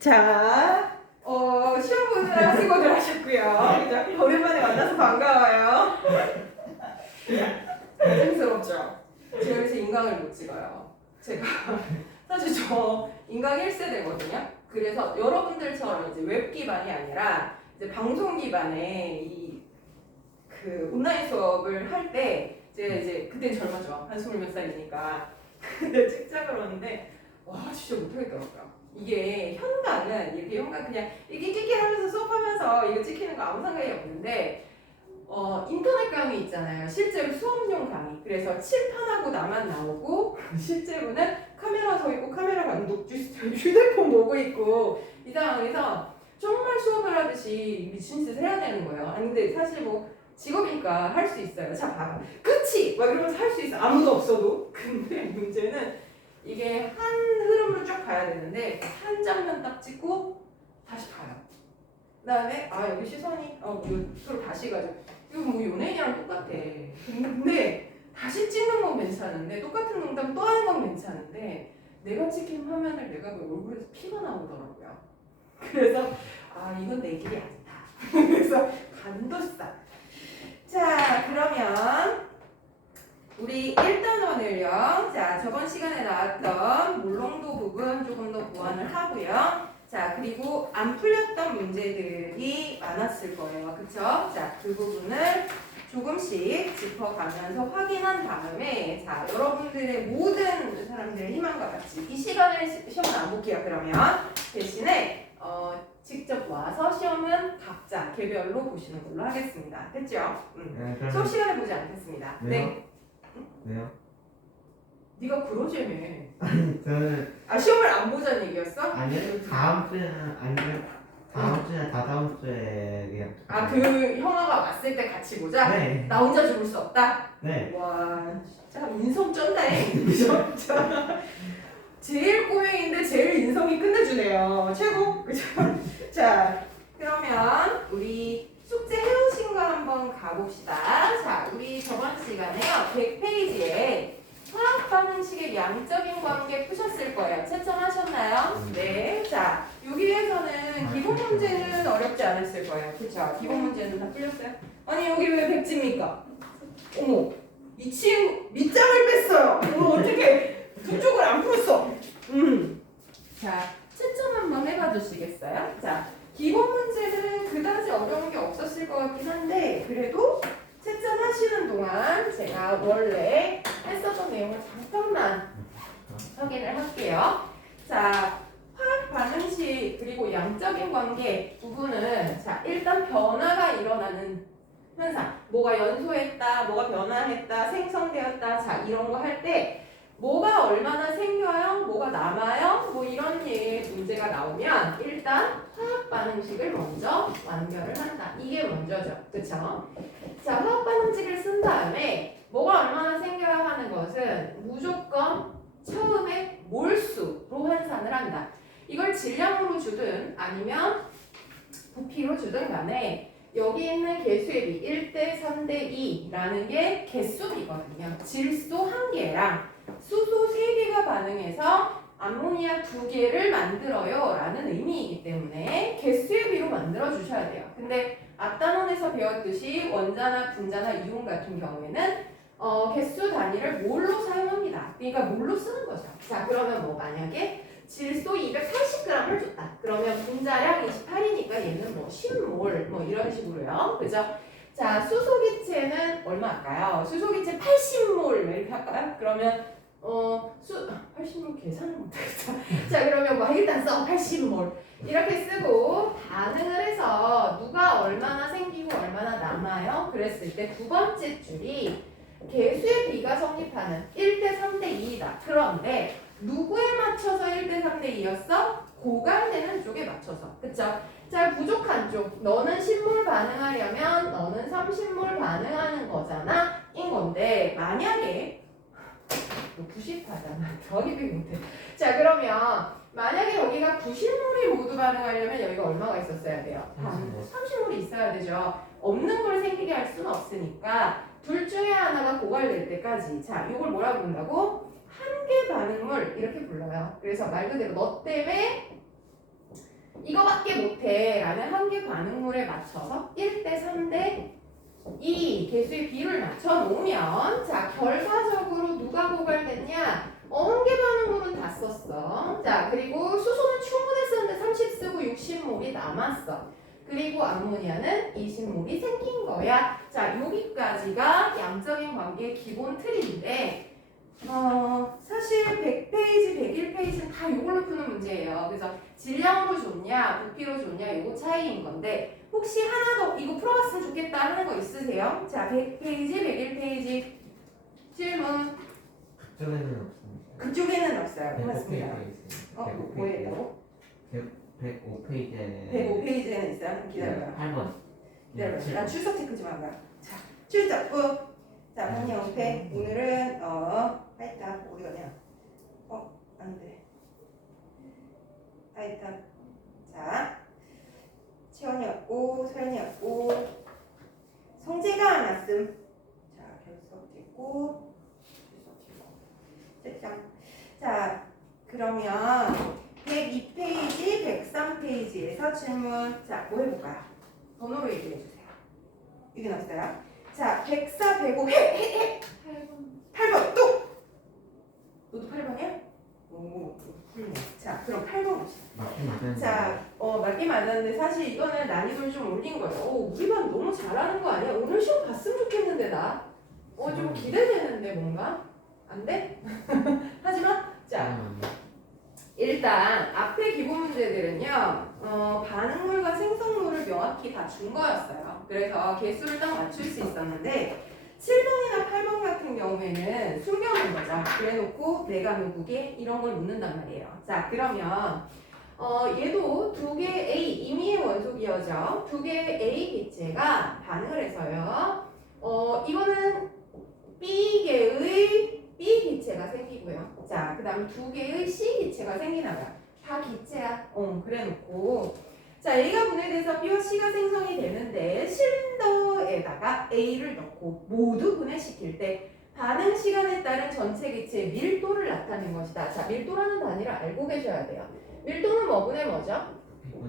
자, 시험 보느라 수고들 하셨고요. 그죠? 오랜만에 만나서 반가워요. 자랑스럽죠? 제가 여기서 인강을 못 찍어요. 제가 사실 저 인강 1세대거든요. 그래서 여러분들처럼 이제 웹 기반이 아니라 이제 방송 기반의 그 온라인 수업을 할 때 제가 이제 그때 젊었죠. 한 20몇 살이니까. 근데 책장을 오는데 와 진짜 못하겠더라고요. 이게 현강은 이렇게 현강 그냥 이렇게 찍기하면서 수업하면서 이거 찍히는 거 아무 상관이 없는데 인터넷 강의 있잖아요. 실제로 수업용 강의. 그래서 칠판하고 나만 나오고 실제로는 카메라 서 있고 카메라 감독 휴대폰 보고 있고 이 상황에서 정말 수업을 하듯이 미친 짓을 해야 되는 거예요. 아니 근데 사실 뭐 직업이니까 할 수 있어요. 자 봐봐. 그치? 막 이러면서 할 수 있어. 아무도 없어도. 근데 문제는 이게 한 흐름으로 쭉 가야 되는데 한 장면 딱 찍고 다시 봐요. 그 다음에 여기 시선이 이거 다시 가죠. 이거 뭐 연예인이랑 똑같아. 근데 다시 찍는 건 괜찮은데 똑같은 농담 또 하는 건 괜찮은데 내가 찍힌 화면을 내가 그 얼굴에서 피가 나오더라고요. 그래서 이건 내 길이 아니다. 그래서 간도싸. 자 그러면 우리 1단원을요. 자 저번 시간에 나왔던 물렁도 부분 조금 더 보완을 하고요. 자 그리고 안 풀렸던 문제들이 많았을 거예요. 그쵸? 자 그 부분을 조금씩 짚어가면서 확인한 다음에 자 여러분들의 모든 사람들의 희망과 같이 이 시간에 시험은 안 볼게요. 그러면 대신에 직접 와서 시험은 각자 개별로 보시는 걸로 하겠습니다. 됐죠? 네, 수업 시간에 보지 않겠습니다. 네. 왜요? 네가 그러자며. 아니 저는 시험을 안 보자는 얘기였어? 아니요 다음 주에는 아니면 다음 주나 다다음 주에 그냥 그 형아가 왔을 때 같이 보자? 네. 나 혼자 죽을 수 없다? 네. 와 진짜 인성 쩐다잉. 진짜 제일 꼬맹인데 제일 인성이 끝내주네요. 최고. 그죠? 자 그러면 우리 숙제 해오신 거 한번 가봅시다. 자 우리 저번 시간에요 100페이지에 화학 반응식의 양적인 관계 푸셨을 거예요. 채점하셨나요? 네. 자 여기에서는 기본 문제는 어렵지 않았을 거예요. 그렇죠? 기본 문제는 다 풀렸어요. 아니 여기 왜 백지입니까? 어머 이 친구 밑장을 뺐어요. 어떻게 두 쪽을 안 풀었어? 자 채점 한번 해봐 주시겠어요? 자 기본 문제는 그다지 어려운 게 없었을 것 같긴 한데 그래도 채점하시는 동안 제가 원래 했었던 내용을 잠깐만 확인을 할게요. 자 화학 반응식 그리고 양적인 관계 부분은 자 일단 변화가 일어나는 현상 뭐가 연소했다 뭐가 변화했다 생성되었다 자 이런 거 할 때 뭐가 얼마나 생겨요? 뭐가 남아요? 뭐 이런 문제가 나오면 일단 화학 반응식을 먼저 완결을 한다. 이게 먼저죠. 그쵸? 자, 화학 반응식을 쓴 다음에 뭐가 얼마나 생겨야 하는 것은 무조건 처음에 몰수로 환산을 한다. 이걸 질량으로 주든 아니면 부피로 주든 간에 여기 있는 개수의 비 1대 3대 2라는 게 개수비거든요. 질소 1개랑 수소 3개가 반응해서 암모니아 2개를 만들어요 라는 의미이기 때문에 개수의 비로 만들어 주셔야 돼요. 근데 앞단원에서 배웠듯이 원자나 분자나 이온 같은 경우에는 개수 단위를 몰로 사용합니다. 그러니까 몰로 쓰는 거죠. 자 그러면 뭐 만약에 질소 280g을 줬다. 그러면 분자량 28이니까 얘는 뭐 10몰 뭐 이런 식으로요. 그죠? 자 수소기체는 얼마일까요? 수소기체 80몰 이렇게 할까요? 그러면 80몰 계산을 못하겠다. 자 그러면 뭐 일단 써 80몰 이렇게 쓰고 반응을 해서 누가 얼마나 생기고 얼마나 남아요? 그랬을 때 두 번째 줄이 개수의 비가 성립하는 1대 3대 2이다. 그런데 누구에 맞춰서 1대 3대 2였어? 고갈되는 쪽에 맞춰서. 그쵸? 자 부족한 쪽 너는 10몰 반응하려면 너는 30몰 반응하는 거잖아 인 건데 만약에 90하잖아. 더하기 비기 못해. 자 그러면 만약에 여기가 90몰이 모두 반응하려면 여기가 얼마가 있었어야 돼요? 30몰이 있어야 되죠. 없는 걸 생기게 할 수는 없으니까 둘 중에 하나가 고갈될 때까지 자 이걸 뭐라고 부른다고? 한계 반응물 이렇게 불러요. 그래서 말 그대로 너 때문에 6대라는 한계 반응물에 맞춰서 1대 3대 2 개수의 비율을 맞춰 놓으면 자 결과적으로 누가 고갈됐냐? 한계 반응물은 다 썼어. 자 그리고 수소는 충분했었는데 30 쓰고 60몰이 남았어. 그리고 암모니아는 20몰이 생긴 거야. 자 여기까지가 양적인 관계의 기본 틀인데 사실 100페이지, 101페이지는 다 이걸로 푸는 문제예요. 그래서 질량으로 좋냐, 부피로 좋냐, 요거 차이인 건데 혹시 하나 더 이거 풀어봤으면 좋겠다 하는 거 있으세요? 자, 100페이지, 101페이지 질문. 그쪽에는 없습니다. 그쪽에는 없어요. 고맙습니다. 105페이지에 있습니다. 뭐예요? 105페이지에 105페이지에는 있어요. 한번 기다려요. 8번. 기다려요. 나 출석 체크 좀 하고요. 자, 출석부. 자, 한영패. 오늘은 하이탑 어디 가냐? 안 돼. 하이탑. 자, 채원이었고, 서연이었고, 성재가 안 왔음. 자, 결석됐고, 됐죠? 자, 그러면 102페이지, 103페이지에서 질문. 자, 뭐 해볼까요? 번호로 얘기해주세요. 이게 났어요? 자, 104, 105, 8번 또! 너도 8번이야? 오, 훌륭해. 자, 그럼 8번 봅시다. 맞긴 맞았는데. 자, 맞긴 맞았는데 사실 이거는 난이도를 좀 올린 거예요. 우리 반 너무 잘하는 거 아니야? 오늘 시험 봤으면 좋겠는데 나? 좀 기대되는데 뭔가? 안 돼? 하지만 자, 일단 앞에 기본 문제들은요 반응물과 생성물을 명확히 다 준 거였어요. 그래서 개수를 딱 맞출 수 있었는데 7번이나 8번 같은 경우에는 숨겨놓은 거죠. 그래놓고 내가 누구게 이런 걸 묻는단 말이에요. 자 그러면 얘도 두 개의 A 임의의 원소기여죠. 두 개의 A 기체가 반응을 해서요. 이거는 B개의 B 기체가 생기고요. 자, 그 다음 두 개의 C 기체가 생기나 봐요. 다 기체야. 그래 놓고. 자, A가 분해돼서 B와 C가 생성이 되는데 실린더에다가 A를 넣고 모두 분해시킬 때 반응 시간에 따른 전체 기체의 밀도를 나타낸 것이다. 자, 밀도라는 단위를 알고 계셔야 돼요. 밀도는 뭐분의 뭐죠?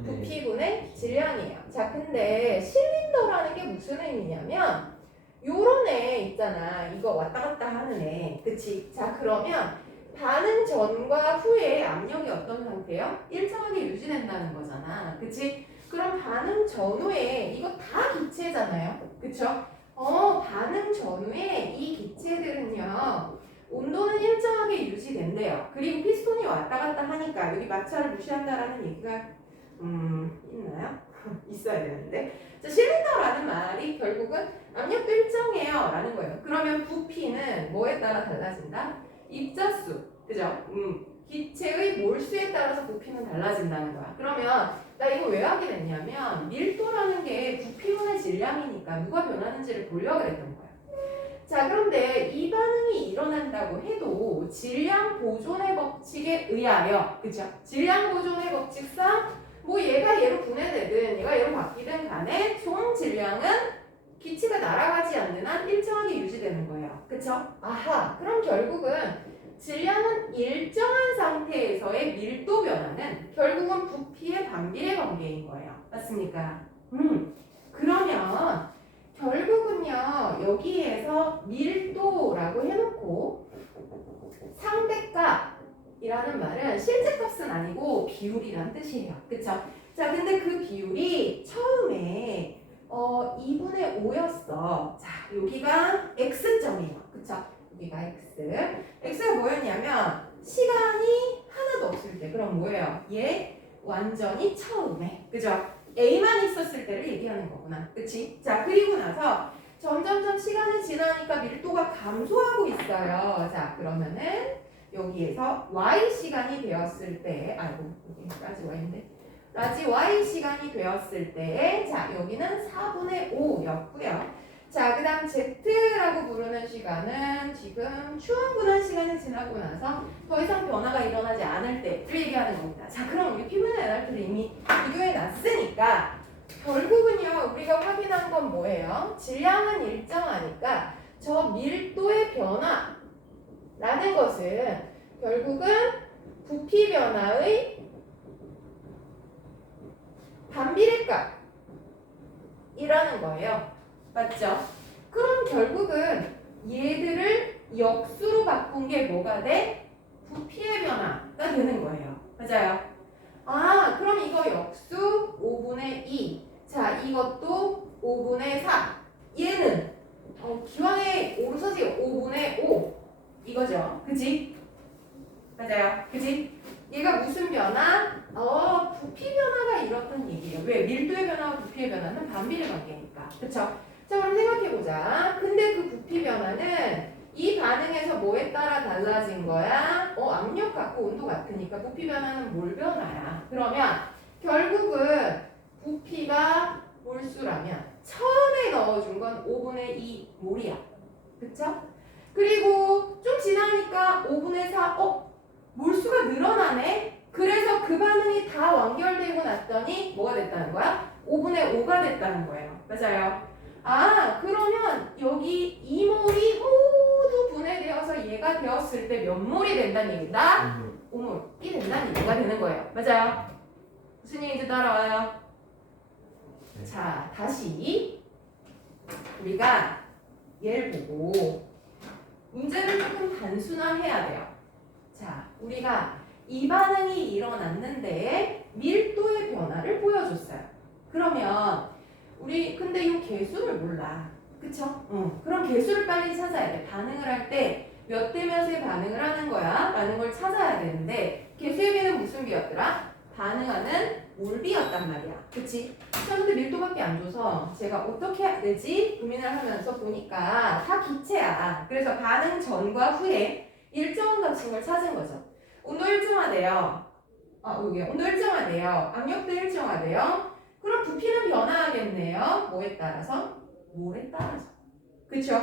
부피분의 질량이에요. 자, 근데 실린더라는 게 무슨 의미냐면 요런 애 있잖아. 이거 왔다 갔다 하는 애. 그치? 자, 그러면 반응 전과 후에 압력이 어떤 상태예요? 일정하게 유지된다는 거잖아. 그치? 그럼 반응 전후에 이거 다 기체잖아요. 그쵸? 반응 전후에 이 기체들은요. 온도는 일정하게 유지된대요. 그리고 피스톤이 왔다 갔다 하니까 여기 마찰을 무시한다라는 얘기가 있나요? 있어야 되는데. 자, 실린더라는 말이 결국은 압력도 일정해요 라는 거예요. 그러면 부피는 뭐에 따라 달라진다? 입자수, 그죠? 기체의 몰수에 따라서 부피는 달라진다는 거야. 그러면 나 이거 왜 하게 됐냐면 밀도라는 게 부피분의 질량이니까 누가 변하는지를 보려고 그랬던 거야. 자, 그런데 이 반응이 일어난다고 해도 질량 보존의 법칙에 의하여, 그죠? 질량 보존의 법칙상 뭐 얘가 얘로 분해되든 얘가 얘로 바뀌든 간에 총 질량은 기체가 날아가지 않는 한 일정하게 유지되는 거예요. 그쵸? 아하, 그럼 결국은 질량은 일정한 상태에서의 밀도 변화는 결국은 부피의 반비례 관계인 거예요. 맞습니까? 그러면 결국은요 여기에서 밀도라고 해놓고 상대값이라는 말은 실제 값은 아니고 비율이란 뜻이에요. 그쵸? 자, 근데 그 비율이 처음에 2분의 5였어. 자, 여기가 x점이에요. 그쵸? 여기가 x. x가 뭐였냐면 시간이 하나도 없을 때. 그럼 뭐예요? 얘 완전히 처음에. 그죠? a만 있었을 때를 얘기하는 거구나. 그치? 자, 그리고 나서 점점점 시간이 지나니까 밀도가 감소하고 있어요. 자, 그러면은 여기에서 y 시간이 되었을 때, 아이고, 여기까지 y인데. 라지 y 시간이 되었을 때, 자, 여기는 4분의 5였고요. 자, 그 다음 z라고 부르는 시간은 지금 추원분한 시간이 지나고 나서 더 이상 변화가 일어나지 않을 때를 얘기하는 겁니다. 자, 그럼 우리 P분의 NRT를 이미 비교해 놨으니까 결국은요, 우리가 확인한 건 뭐예요? 질량은 일정하니까 저 밀도의 변화라는 것은 결국은 부피 변화의 반비례값이라는 거예요. 맞죠? 그럼 결국은 얘들을 역수로 바꾼 게 뭐가 돼? 부피의 변화가 되는 거예요. 맞아요? 아, 그럼 이거 역수 5분의 2. 자, 이것도 5분의 4. 얘는 기왕에 5로 써지 5분의 5. 이거죠. 그치? 맞아요. 그치? 얘가 무슨 변화? 부피 변화가 일었던 얘기예요. 왜? 밀도의 변화와 부피의 변화는 반비례 관계니까. 그쵸? 자, 그럼 생각해보자. 근데 그 부피 변화는 이 반응에서 뭐에 따라 달라진 거야? 압력 같고 온도 같으니까 부피 변화는 몰 변화야. 그러면 결국은 부피가 몰수라면 처음에 넣어준 건 5분의 2 몰이야. 그쵸? 그리고 좀 지나니까 5분의 4, 몰수가 늘어나네? 그래서 그 반응이 다 완결되고 났더니 뭐가 됐다는 거야? 5분의 5가 됐다는 거예요. 맞아요? 아, 그러면 여기 2몰이 모두 분해되어서 얘가 되었을 때 몇 몰이 된다는 얘기다? 5몰이 된다는 얘기가 되는 거예요. 맞아요? 무슨 얘기인지 따라와요? 네. 자, 다시 우리가 얘를 보고 문제를 조금 단순화해야 돼요. 자, 우리가 이 반응이 일어났는데 밀도의 변화를 보여줬어요. 그러면 우리 근데 이 개수를 몰라. 그쵸? 그럼 개수를 빨리 찾아야 돼. 반응을 할 때 몇 대 몇에 반응을 하는 거야? 라는 걸 찾아야 되는데 개수의 비는 무슨 비였더라? 반응하는 몰비였단 말이야. 그치? 근데 밀도밖에 안 줘서 제가 어떻게 해야 되지? 고민을 하면서 보니까 다 기체야. 그래서 반응 전과 후에 일정한 값인 걸 찾은 거죠. 온도 일정하대요. 여기 온도 일정하대요. 압력도 일정하대요. 그럼 부피는 변화하겠네요. 뭐에 따라서? 몰에 따라서. 그쵸?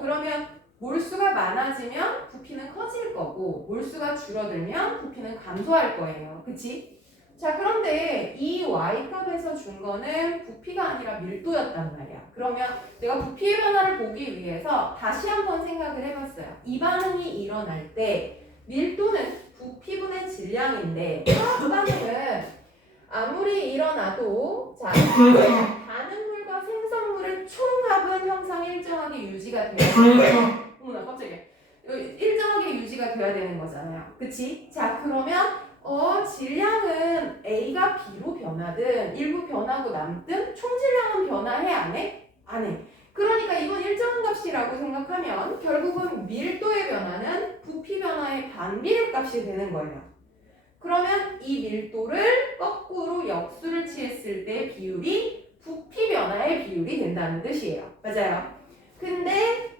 그러면 몰수가 많아지면 부피는 커질 거고 몰수가 줄어들면 부피는 감소할 거예요. 그치? 자, 그런데 이 y값에서 준 거는 부피가 아니라 밀도였단 말이야. 그러면 내가 부피의 변화를 보기 위해서 다시 한번 생각을 해봤어요. 이 반응이 일어날 때 밀도는 부피분의 질량인데 그 반응은 아무리 일어나도 자, 반응물과 생성물의 총합은 항상 일정하게 유지가 돼요. 어머나 깜짝이야. 일정하게 유지가 돼야 되는 거잖아요. 그치? 자, 그러면 질량은 A가 B로 변하든 일부 변하고 남든 총질량은 변화해 안 해? 안 해. 그러니까 이건 일정한 값이라고 생각하면 결국은 밀도의 변화는 부피 변화의 반비례 값이 되는 거예요. 그러면 이 밀도를 거꾸로 역수를 취했을 때 비율이 부피 변화의 비율이 된다는 뜻이에요. 맞아요. 근데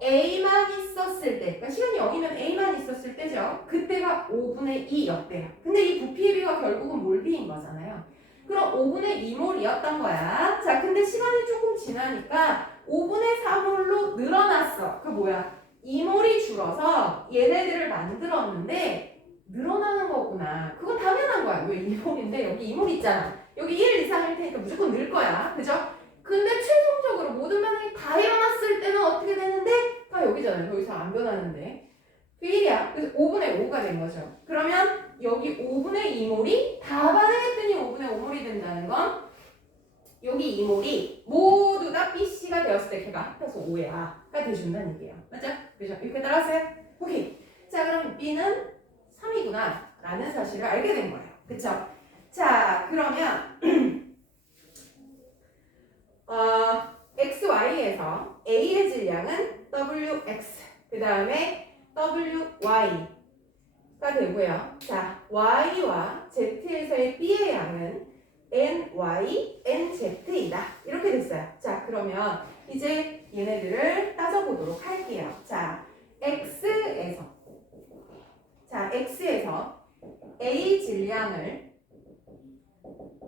A만 있었을 때, 그러니까 시간이 0이면 A만 있었을 때죠. 그때가 5분의 2였대요. 근데 이 부피의 비가 결국은 몰비인 거잖아요. 그럼 5분의 2몰이었던 거야. 자, 근데 시간이 조금 지나니까 5분의 4몰로 늘어났어. 그 뭐야? 2몰이 줄어서 얘네들을 만들었는데 늘어나는 거구나. 그건 당연한 거야. 왜 2몰인데 여기 2몰 있잖아. 여기 1 이상일 테니까 무조건 늘 거야. 그죠? 근데 최종적으로 모든 반응이 다 일어났을 때는 어떻게 되는데? 다 여기잖아요. 더 이상 안 변하는데. 그 1이야. 그래서 5분의 5가 된 거죠. 그러면 여기 5분의 2몰이 다 반응했더니 5분의 5몰이 된다는 건 여기 2몰이 모두 다 BC가 되었을 때 걔가 합해서 5야가 돼준다는 얘기예요. 맞죠? 그죠? 이렇게 따라왔어요? 오케이. 자, 그럼 B는 3이구나 라는 사실을 알게 된 거예요. 그쵸? 자, 그러면 XY에서 A의 질량은 WX, 그 다음에 WY가 되고요. 자, Y와 Z에서의 B의 양은 NY, NZ이다. 이렇게 됐어요. 자, 그러면 이제 얘네들을 따져보도록 할게요. 자, X에서 A 질량을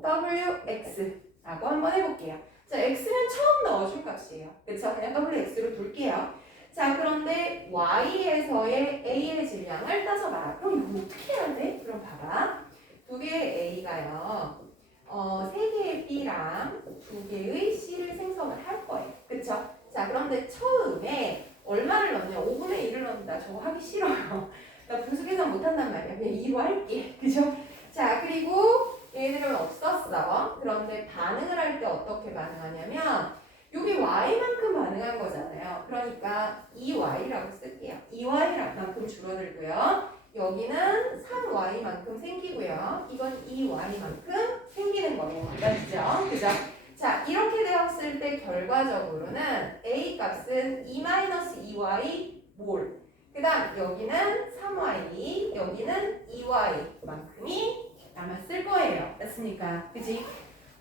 WX라고 한번 해볼게요. 자, X는 처음 넣어줄 값이에요. 그쵸? 그냥 WX로 둘게요. 자, 그런데 Y에서의 A의 질량을 따져봐라. 그럼 이거 어떻게 해야 돼? 그럼 봐봐. 두 개의 A가요. 3개의 B랑 2개의 C를 생성을 할 거예요. 그쵸? 자, 그런데 처음에 얼마를 넣냐? 5분의 1을 넣는다. 저거 하기 싫어요. 나 분수 계산 못한단 말이야. 그냥 2로 할게. 그죠? 자, 그리고 얘네들은 없었어. 그런데 반응을 할 때 어떻게 반응하냐면 여기 y만큼 반응한 거잖아요. 그러니까 2y라고 쓸게요. 2y만큼 줄어들고요. 여기는 3y만큼 생기고요. 이건 2y만큼 생기는 거예요. 맞죠? 그죠? 자, 이렇게 되었을 때 결과적으로는 a 값은 2-2y 몰. 그 다음 여기는 3y, 여기는 2y만큼이 남았을 거예요. 맞습니까? 그치?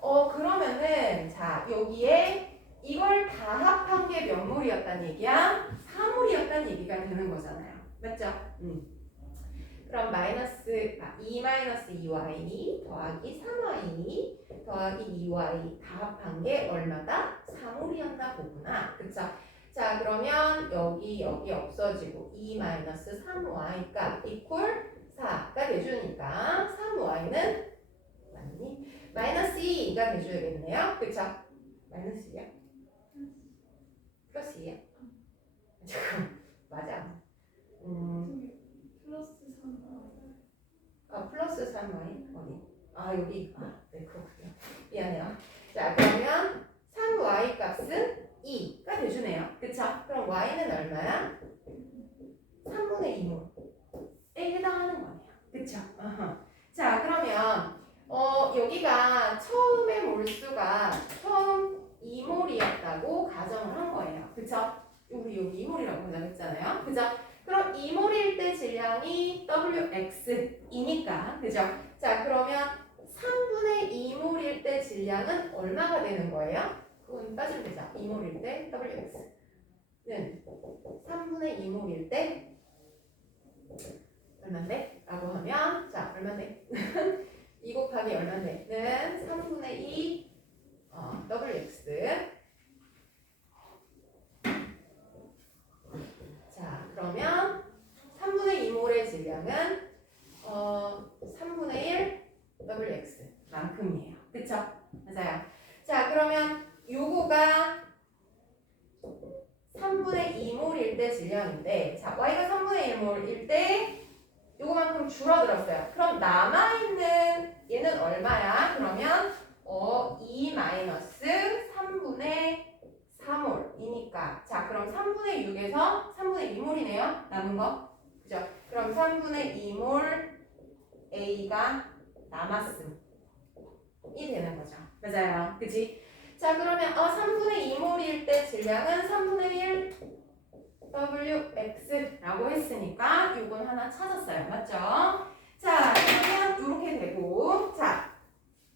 그러면은 자, 여기에 이걸 다 합한 게 몇 몰이었단 얘기야? 4몰이었단 얘기가 되는 거잖아요. 맞죠? 그럼 -2y 더하기 3y 더하기 2y 다 합한 게 얼마다? 4몰이었나 보구나. 그쵸? 자, 그러면 여기 없어지고 2-3y가 이퀄 4가 돼주니까 3y는 맞니? -2가 돼줘야겠네요. 그쵸? -2야? 플러스 2야? 잠깐 맞아. 플러스 3y 어디? 여기. 네, 그렇군요. 미안해요. 자, 그러면 3y 값은 2가 돼주네요. 그쵸? 그럼 y는 얼마야? 3분의 2몰에 해당하는 거네요. 그쵸? 자, 그러면 여기가 처음에 몰수가 처음 2몰이었다고 가정을 한 거예요. 그쵸? 우리 여기 2몰이라고 가정했잖아요. 그죠? 그럼 2몰일 때 질량이 WX이니까. 그죠? 자, 그러면 3분의 2몰일 때 질량은 얼마가 되는 거예요? 그건 빠지면 되죠. 2몰일 때 WX는 3분의 2몰일 때 얼만데? 라고 하면 자, 얼만데? 2 곱하기 얼만데? 는 3분의 2 WX. 자, 그러면 3분의 2몰의 질량은 3분의 1 WX 만큼이에요. 그쵸? 맞아요. 자, 그러면 요거가 3분의 2몰일 때 질량인데, 자, y가 3분의 1몰일 때 요거만큼 줄어들었어요. 그럼 남아있는 얘는 얼마야? 그러면 2-3분의 4몰이니까. 자, 그럼 3분의 6에서 3분의 2몰이네요. 남은 거. 그죠? 그럼 3분의 2몰 A가 남았음이 되는 거죠. 맞아요. 그치? 자, 그러면 3분의 2몰일 때 질량은 3분의 1 WX라고 했으니까 이건 하나 찾았어요. 맞죠? 자, 그러면 이렇게 되고, 자,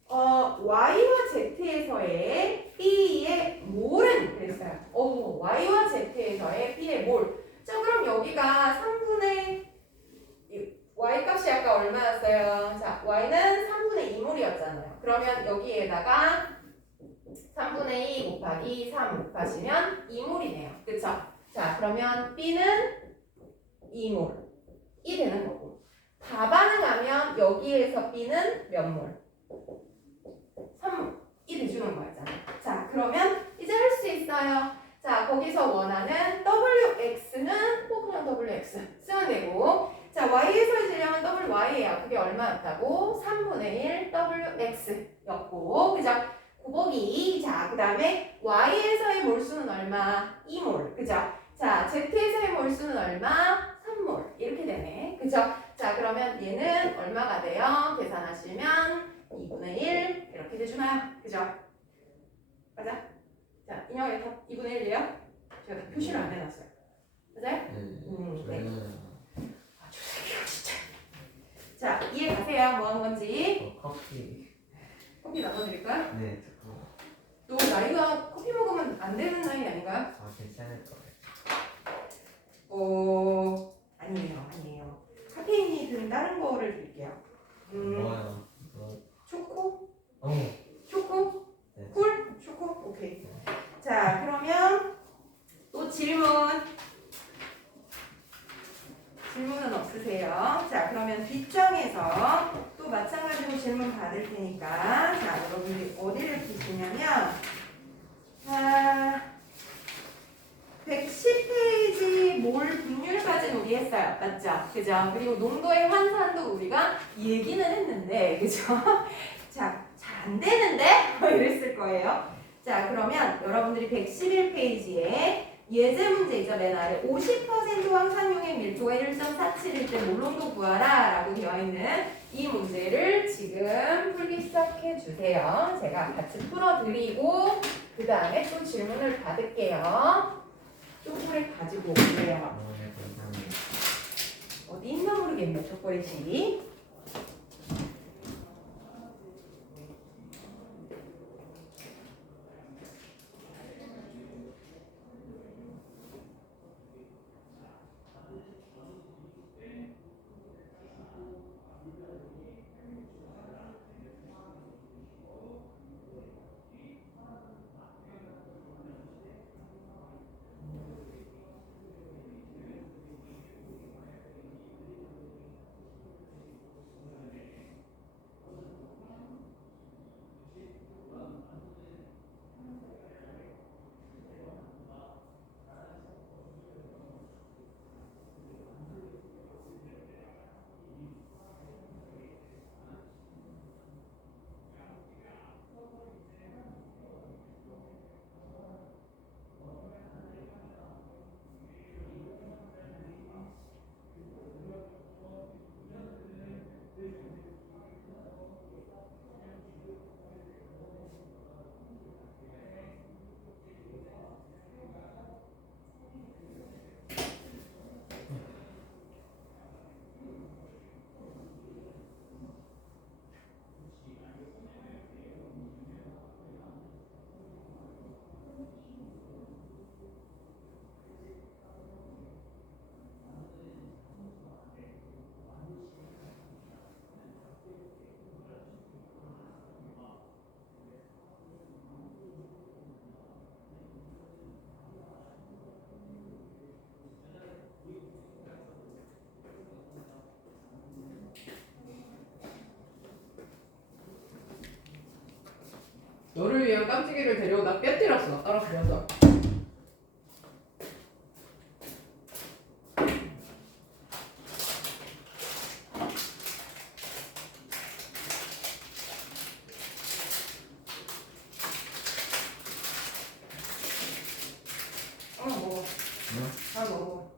Y와 Z에서의 B의 몰은 그랬어요. Y와 Z에서의 B의 몰. 자, 그럼 여기가 3분의 Y 값이 아까 얼마였어요? 자, Y는 3분의 2몰이었잖아요. 그러면 여기에다가 3분의 2 곱하기 3 곱하시면 2몰이네요. 그쵸? 자, 그러면 B는 2몰이 되는 거고. 다 반응하면 여기에서 B는 몇 몰? 3몰이 돼주는 거였잖아요. 자, 그러면 이제 할 수 있어요. 자, 거기서 원하는 WX는 또 그냥 WX 쓰면 되고, 자, Y에서의 질량은 WY예요. 그게 얼마였다고? 3분의 1 WX였고, 그죠? 곱하기. 자, 그 다음에 Y에서의 몰수는 얼마? 2몰. 그죠? 자, Z에서의 몰수는 얼마? 3몰. 이렇게 되네. 그죠? 자, 그러면 얘는 얼마가 돼요? 계산하시면 2분의 1 이렇게 돼주나요? 그죠? 맞아? 자, 인형의 답 2분의 1이에요? 제가 다 표시를 안 해놨어요. 맞아요? 네. 조색이요 진짜. 자, 이해 가세요? 뭐 하는 건지. 커피 나눠드릴까요? 네, 잠깐만. 너 나이가 커피 먹으면 안 되는 나이 아닌가요? 괜찮을 거예요. 아니에요. 카페인이 든 다른 거를 드릴게요. 뭐요? 초코? 네. 쿨? 초코? 오케이. 자, 그러면 또 질문은 없으세요? 자, 그러면 뒷장에서 또 마찬가지로 질문 받을 테니까, 자, 여러분들이 어디를 푸시냐면 110페이지 몰 분율까지는 우리 했어요. 맞죠? 그죠? 그리고 농도의 환산도 우리가 얘기는 했는데, 그죠? 자, 안 되는데? 이랬을 거예요. 자, 그러면 여러분들이 111페이지에 예제 문제이죠. 맨 아래 50% 황산용의 밀도가 1.47일 때 몰롱도 구하라 라고 되어 있는 이 문제를 지금 풀기 시작해 주세요. 제가 같이 풀어드리고 그 다음에 또 질문을 받을게요. 초콜릿 가지고 올게요. 네, 감사합니다. 어디 있나 모르겠네, 초콜릿이. 너를 위한 깜찍이를 데려오다 뼈때렸어. 떨어뜨려서. 먹어. 하나 먹어.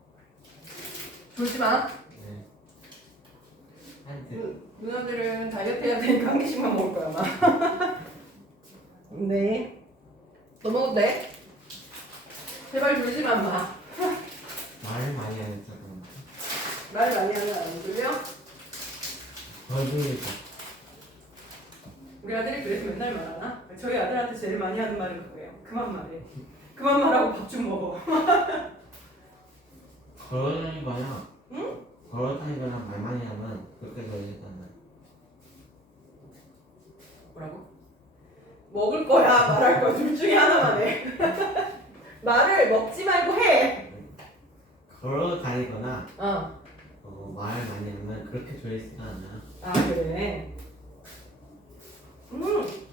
졸지 마. 네. 한 드. 누나들은 다이어트 해야 되니까 한 개씩만 먹을 거야, 아마. 네. 너 먹어도 돼? 제발 졸지 마, 마. 말을 많이 안 했어. 말 많이 하면 안 졸려? 얼굴이 우리 아들이 그래서 맨날 말하나? 저희 아들한테 제일 많이 하는 말은 그거예요. 그만 말해. 그만 말하고 밥 좀 먹어. 걸어다니거나 응? 걸어다니거나 말 많이 하면 그렇게 걸리단 말이야. 뭐라고? 먹을 거야, 말할 거야. 둘 중에 하나만 해. 말을 먹지 말고 해. 걸어다니거나 어. 말 많이 하면 그렇게 졸리지가 않아. 아, 그래.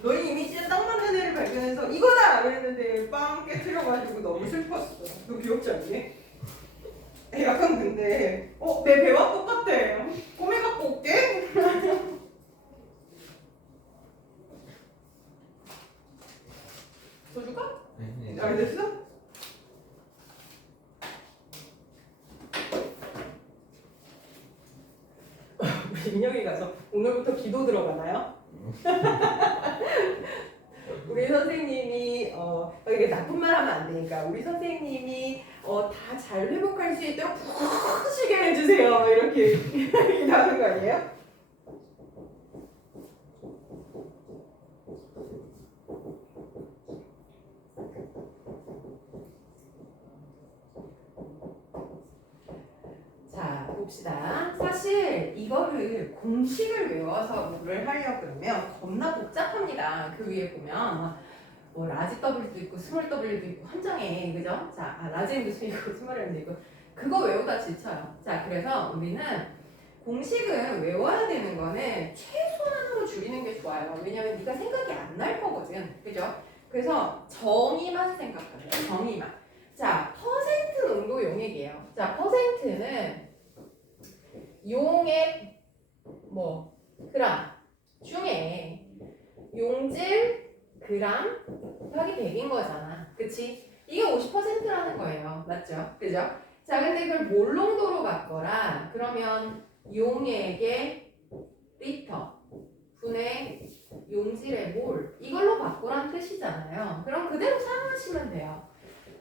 너희 이미 진짜 딱 맞는 애를 발견해서 이거다! 이랬는데 빵 깨트려가지고 너무 슬펐어. 너 귀엽지 않니? 약간 근데 내 배와 똑같아. 꼬매 갖고 올게? 더 줄까? 네, 안 됐어? 우리 인형이 가서 오늘부터 기도 들어가나요? 우리 선생님이 이게 나쁜 말 하면 안 되니까 우리 선생님이 다 잘 회복할 수 있도록 푹 쉬게 해주세요 이렇게 하는 거 아니에요? 자 봅시다. 사실 이거를 공식을 외워서 뭐를 하려고 그러면 겁나 복잡합니다. 그 위에 보면 뭐 라지 W도 있고 스몰 W도 있고 한 장에 그죠? 자 라지 M도 있고 스몰 M도 있고 그거 외우다 지쳐요. 자 그래서 우리는 공식을 외워야 되는 거는 최소한으로 줄이는 게 좋아요. 왜냐면 네가 생각이 안 날 거거든. 그죠? 그래서 정의만 생각하세요. 정의만. 자 퍼센트 농도 용액이에요. 자 퍼센트는 용액 뭐 그람 중에 용질 그람 곱하기 100인 거잖아. 그치? 이게 50%라는 거예요. 맞죠? 그죠? 자, 근데 그걸 몰농도로 바꿔라. 그러면 용액의 리터 분의 용질의 몰 이걸로 바꾸란 뜻이잖아요. 그럼 그대로 사용하시면 돼요.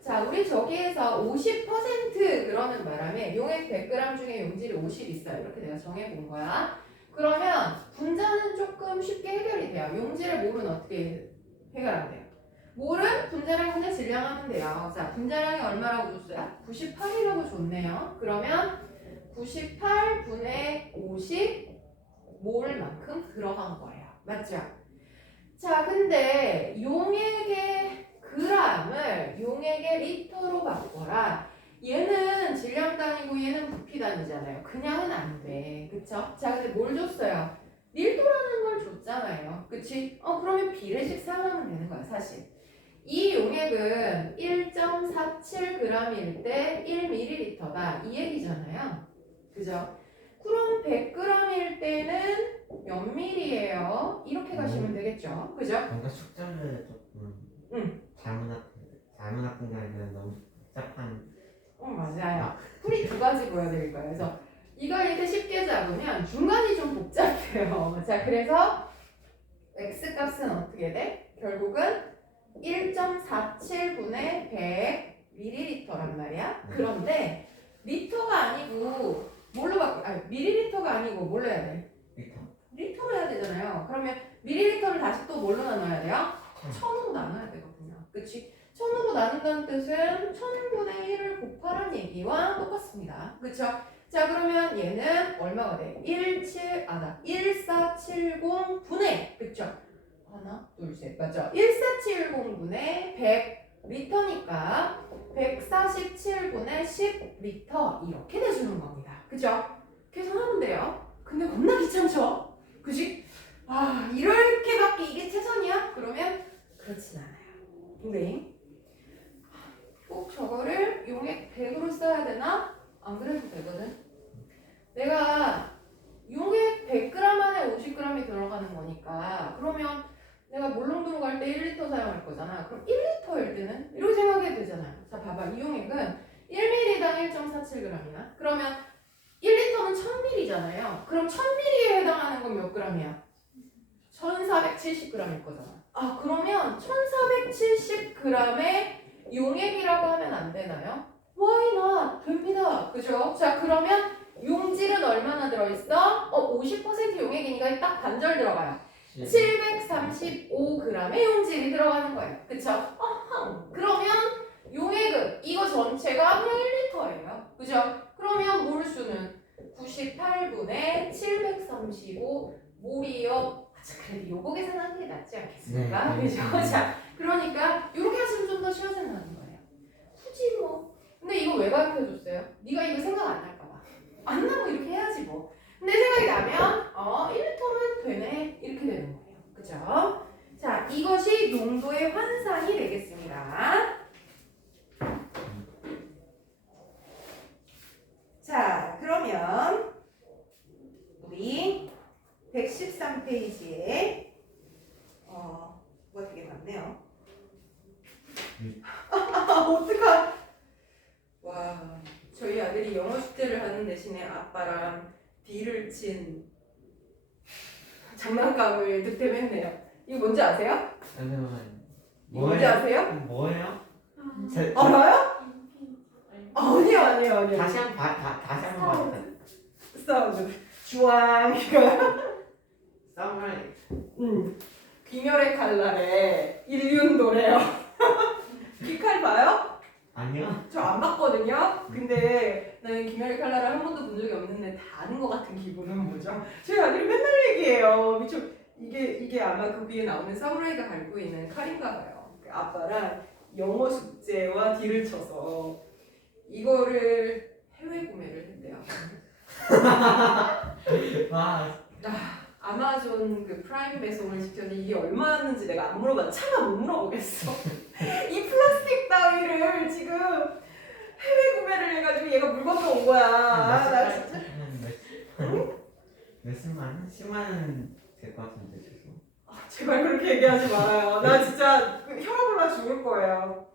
자, 우리 저기에서 50% 그러는 바람에 용액 100g 중에 용질이 50 있어요. 이렇게 내가 정해본 거야. 그러면 분자는 조금 쉽게 해결이 돼요. 용질의 몰은 어떻게 해결하면 돼요? 몰은 분자량 분의 질량하면 돼요. 자, 분자량이 얼마라고 줬어요? 98이라고 줬네요. 그러면 98분의 50 몰만큼 들어간 거예요. 맞죠? 자, 근데 용액의 g을 용액의 리터로 바꿔라. 얘는 질량 단위고 얘는 부피 단위잖아요. 그냥은 안 돼. 그쵸? 자, 근데 뭘 줬어요? 밀도라는 걸 줬잖아요. 그치? 그러면 비례식 사용하면 되는 거야, 사실. 이 용액은 1.47g일 때 1ml다. 이 얘기잖아요. 그죠? 그럼 100g일 때는 몇 ml예요? 이렇게 가시면 되겠죠. 그죠? 뭔가 숙제를 조금 잘못 한 게 아니라 너무 복잡한. 맞아요. 풀이 두 가지 보여드릴 거예요. 그래서 이걸 이렇게 쉽게 잡으면 중간이 좀 복잡해요. 자, 그래서 x 값은 어떻게 돼? 결국은 1.47분의 100ml란 말이야. 그런데 리터가 아니고 뭘로 바꿔? 아니, 밀리리터가 아니고 뭘로 해야 돼? 리터로 해야 되잖아요. 그러면 밀리리터를 다시 또 뭘로 나눠야 돼요? 1000으로 나눠야 되거든요. 그치? 1000으로 나눈다는 뜻은 1000분의 1을 곱하란 얘기와 똑같습니다. 그쵸? 자, 그러면 얘는 얼마가 돼? 1470분의, 그쵸? 하나, 둘, 셋, 맞죠? 1470분의 100리터니까 147분의 10리터 이렇게 내주는 겁니다. 그죠? 계산하면 돼요. 근데 겁나 귀찮죠? 그지? 이렇게밖에 이게 최선이야? 그러면 그렇진 않아요. 근데 꼭 저거를 용액 100으로 써야 되나? 안 그래도 되거든. 내가 용액 100g 안에 50g이 들어가는 거니까 그러면 내가 몰롱도로 갈 때 1리터 사용할 거잖아. 그럼 1리터일 때는 이렇게 생각해도 되잖아요. 자, 봐봐. 이 용액은 1ml당 1.47g이나 그러면 1리터는 1000ml잖아요. 그럼 1000ml에 해당하는 건 몇 g이야? 1470g일 거잖아. 그러면 1470g의 용액이라고 하면 안 되나요? Why not? 됩니다. 그죠? 자, 그러면 용질은 얼마나 들어있어? 50% 용액이니까 딱 반절 들어가요. 735g의 용질이 들어가는 거예요. 그쵸? 그러면 용액은 이거 전체가 그냥 1리터예요. 그죠? 그러면 몰수는 98분의 735 몰이요. 그래도 요거 계산하는 게 낫지 않겠습니까? 네. 그죠? 자, 그러니까 이렇게 하시면 좀 더 쉬워진다는 거예요. 굳이 뭐. 근데 이거 왜 가르쳐줬어요? 네가 이거 생각 안 할까봐. 안 나고 이렇게 해야지 뭐. 근데 생각이 나면 1리터면 되네. 이렇게 되는 거예요. 그죠? 자, 이것이 농도의 환산이 되겠습니다. 자, 그러면 우리 113페이지에 뭐가 되게 많네요. 어떡하? 와, 저희 아들이 영어 숙제를 하는 대신에 아빠랑 딜을 친 장난감을 득템했네요. 이거 뭔지 아세요? 이거 뭔지 아세요? 뭐예요? 알아요? 아니요. 다시 한번 봐주세요. 사운드. 주황 이거요? 썸을 귀멸의 칼날에 일륜도래요. 귀칼 봐요? 아니요. 저 안 봤거든요. 근데 나는 귀멸의 칼날을 한 번도 본 적이 없는데 다 아는 것 같은 기분은 뭐죠? 저희 아들이 맨날 얘기해요. 미쳐. 이게 아마 그 위에 나오는 사무라이가 갖고 있는 칼인가 봐요. 그 아빠랑 영어 숙제와 딜을 쳐서 이거를 해외 구매를 했대요. 와. 아마존 그 프라임 배송을 시켰는데 이게 얼마였는지 내가 안 물어봤. 차마 못 물어보겠어. 이 플라스틱 따위를 지금 해외 구매를 해가지고 얘가 물건도 온 거야. 나 진짜. 몇십만 원? 10만 원 될 것 같은데 죄송. 제발 그렇게 얘기하지 말아요. 나 진짜 혈압 올라 죽을 거예요.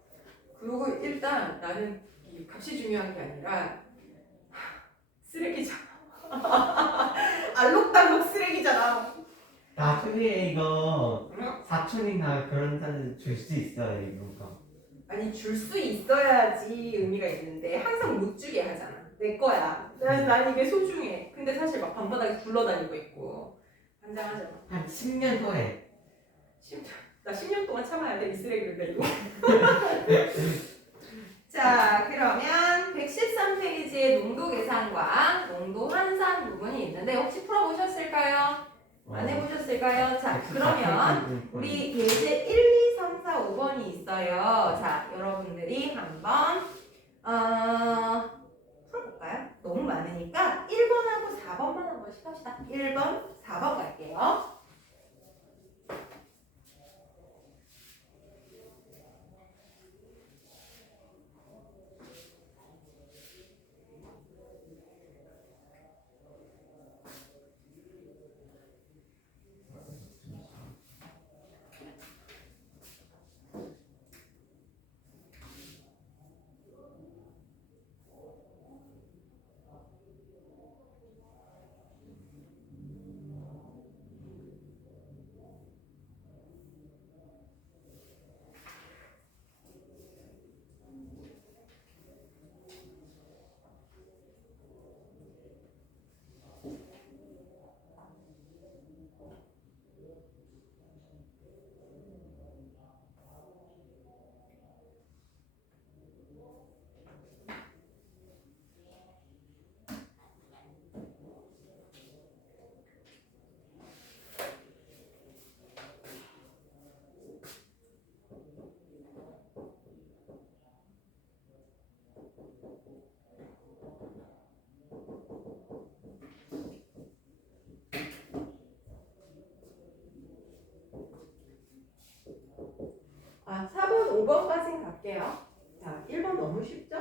그리고 일단 나는 이 값이 중요한 게 아니라 쓰레기잖아. 알록달록 쓰레기잖아. 나중에 이거 응? 사촌이나 그런 사람 줄 수 있어요 이런 거. 아니 줄 수 있어야지 의미가 있는데 항상 못 주게 하잖아. 내 거야. 난 이게 소중해. 근데 사실 막 밤바닥에 굴러다니고 있고 환장하잖아. 한 10년 후에. 나 10년 동안 참아야 돼 이 쓰레기를 내고. 자 그러면 113페이지에 농도 계산과 농도 환산 부분이 있는데 혹시 풀어보셨을까요? 안 해보셨을까요? 자 그러면 우리 예제 1, 2, 3, 4, 5번이 있어요. 자 여러분들이 한번 풀어볼까요? 너무 많으니까 1번하고 4번만 한 번씩 합시다. 1번, 4번 갈게요. 아, 4번, 5번까지는 갈게요. 자, 1번 너무 쉽죠?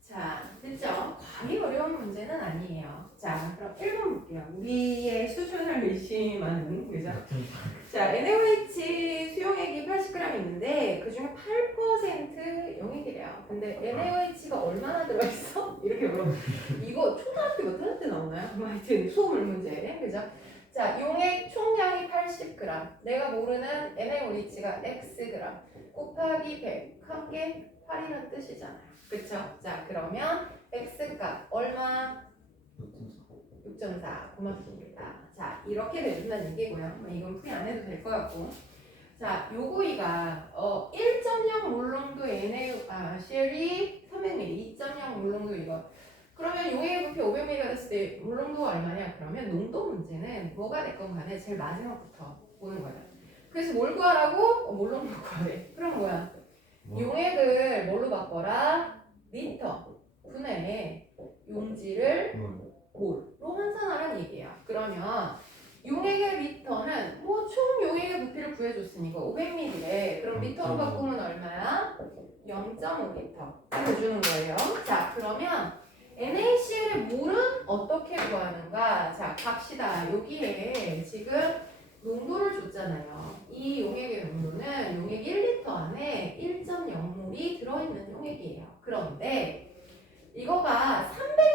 자, 됐죠? 과히 어려운 문제는 아니에요. 자, 그럼 1번 볼게요. 우리의 수준을 의심하는, 그죠? 자, NaOH 수용액이 80g 있는데 그 중에 8% 용액이래요. 근데 NaOH가 얼마나 들어있어? 이렇게 물어보면 이거 초등학교 몇 학년 때 나오나요? 뭐 하여튼 수돗물 문제, 그죠? 자, 용액 총량이 80g. 내가 모르는 NaOH가 Xg 곱하기 100 함께 8이라는 뜻이잖아요. 그쵸? 자, 그러면 X값 얼마? 6.4. 고맙습니다. 자, 이렇게 된다는 얘기고요. 이건 풀이 안 해도 될 것 같고. 자, 요거이가 1.0 몰농도 CL이 300ml, 2.0 몰농도 이거. 그러면 용액의 부피 500ml가 됐을 때 몰농도가 얼마냐? 그러면 농도 문제는 뭐가 됐건 간에 제일 마지막부터 보는 거예요. 그래서 뭘 구하라고? 몰농도 구하래. 그럼 뭐야? 용액을 뭘로 바꿔라? 리터 분의 용지를 몰로 환산하라는 얘기예요. 그러면 용액의 리터는 뭐 총 용액의 부피를 구해줬으니까 500ml래. 그럼 리터로 바꾸면 얼마야? 0.5리터 이렇게 주는 거예요. 자, 그러면 NaCl의 몰은 어떻게 구하는가? 자, 갑시다. 여기에 지금 농도를 줬잖아요. 이 용액의 농도는 용액 1리터 안에 1.0몰이 들어있는 용액이에요. 그런데 이거가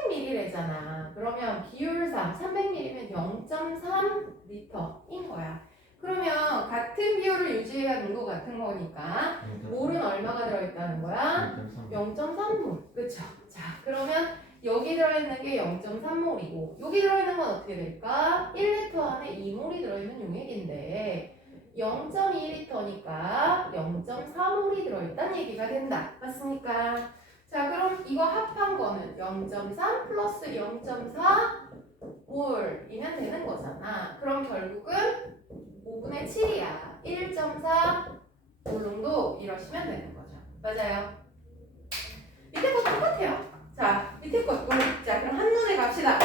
300ml래잖아. 그러면 비율상 300ml면 0.3리터인 거야. 그러면 같은 비율을 유지해야 농도 같은 거니까 몰은 얼마가 들어있다는 거야? 0.3몰. 그쵸? 자, 그러면 여기 들어있는 게 0.3몰이고 여기 들어있는 건 어떻게 될까? 1리터 안에 2몰이 들어있는 용액인데 0.2리터니까 0.4몰이 들어있다는 얘기가 된다. 맞습니까? 자, 그럼 이거 합한 거는 0.3 플러스 0.4몰이면 되는 거잖아. 그럼 결국은 5분의 7이야. 1.4몰 농도 이러시면 되는 거죠. 맞아요. 밑에 것도 똑같아요. 자, 밑에 것도. 자, 그럼 한눈에 갑시다.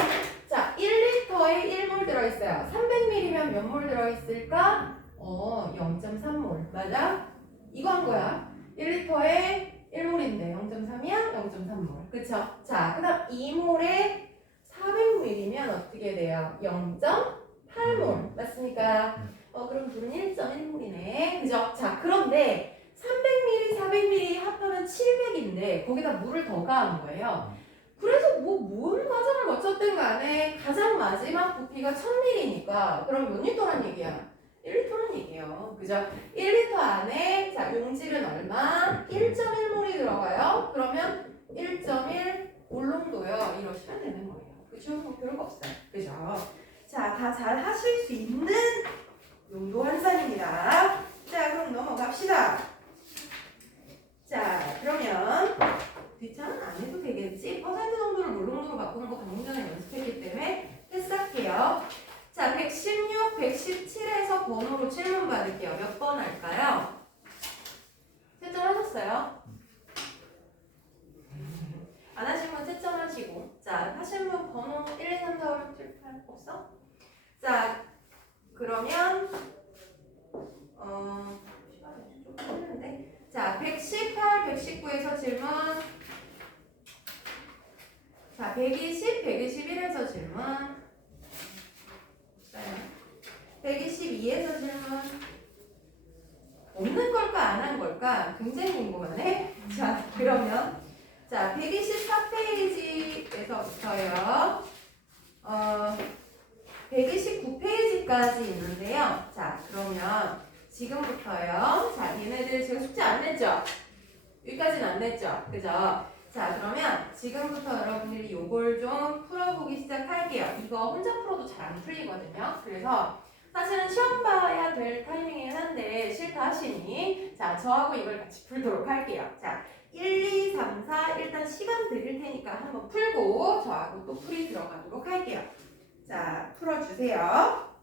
자, 1리터에 1몰 들어있어요. 300ml면 몇 몰 들어있을까? 0.3몰. 맞아? 이거 한 거야. 1리터에 1몰인데 0.3이야? 0.3몰. 그쵸? 자, 그 다음 2몰에 400ml면 어떻게 돼요? 0.8몰. 맞습니까? 그럼 둘은 1.1몰이네. 그죠? 자, 그런데 300ml, 400ml 합하면 700인데 거기다 물을 더 가한 거예요. 그래서 뭔 과정을 거쳤든 간에 가장 마지막 부피가 1000ml니까 그럼 몇 리터란 얘기야? 1리터란 얘기예요. 그죠? 1리터 안에 자 용질은 얼마? 1.1몰이 들어가요. 그러면 1.1 몰농도요. 이러시면 되는 거예요. 그죠? 뭐 별거 없어요. 그죠? 자, 다 잘 하실 수 있는 농도 환산입니다. 자, 그럼 넘어갑시다. 자, 그러면 뒷차는 안 해도 되겠지? 퍼센트 정도를 몰농도로 바꾸는 거 방금 전에 연습했기 때문에 패스할게요. 자, 116, 117에서 번호로 질문 받을게요. 몇 번 할까요? 채점하셨어요? 안 하신 분 채점하시고. 자, 하신 분 번호 1, 2, 3, 4, 5, 6, 7, 8 없어? 자, 그러면 시간이 좀 걸리는데. 자, 118, 119에서 질문. 자, 120, 121에서 질문. 122에서 질문. 없는 걸까 안 한 걸까 굉장히 궁금하네. 자, 그러면 자 124페이지에서부터요 129페이지까지 있는데요. 자, 그러면 지금부터요. 자, 얘네들 제가 숙제 안 냈죠? 여기까지는 안 냈죠? 그죠? 자, 그러면 지금부터 여러분들이 요걸 좀 풀어보기 시작할게요. 이거 혼자 풀어도 잘 안 풀리거든요. 그래서 사실은 시험 봐야 될 타이밍이긴 한데 싫다 하시니 자, 저하고 이걸 같이 풀도록 할게요. 자, 1, 2, 3, 4 일단 시간 드릴 테니까 한번 풀고 저하고 또 풀이 들어가도록 할게요. 자, 풀어주세요.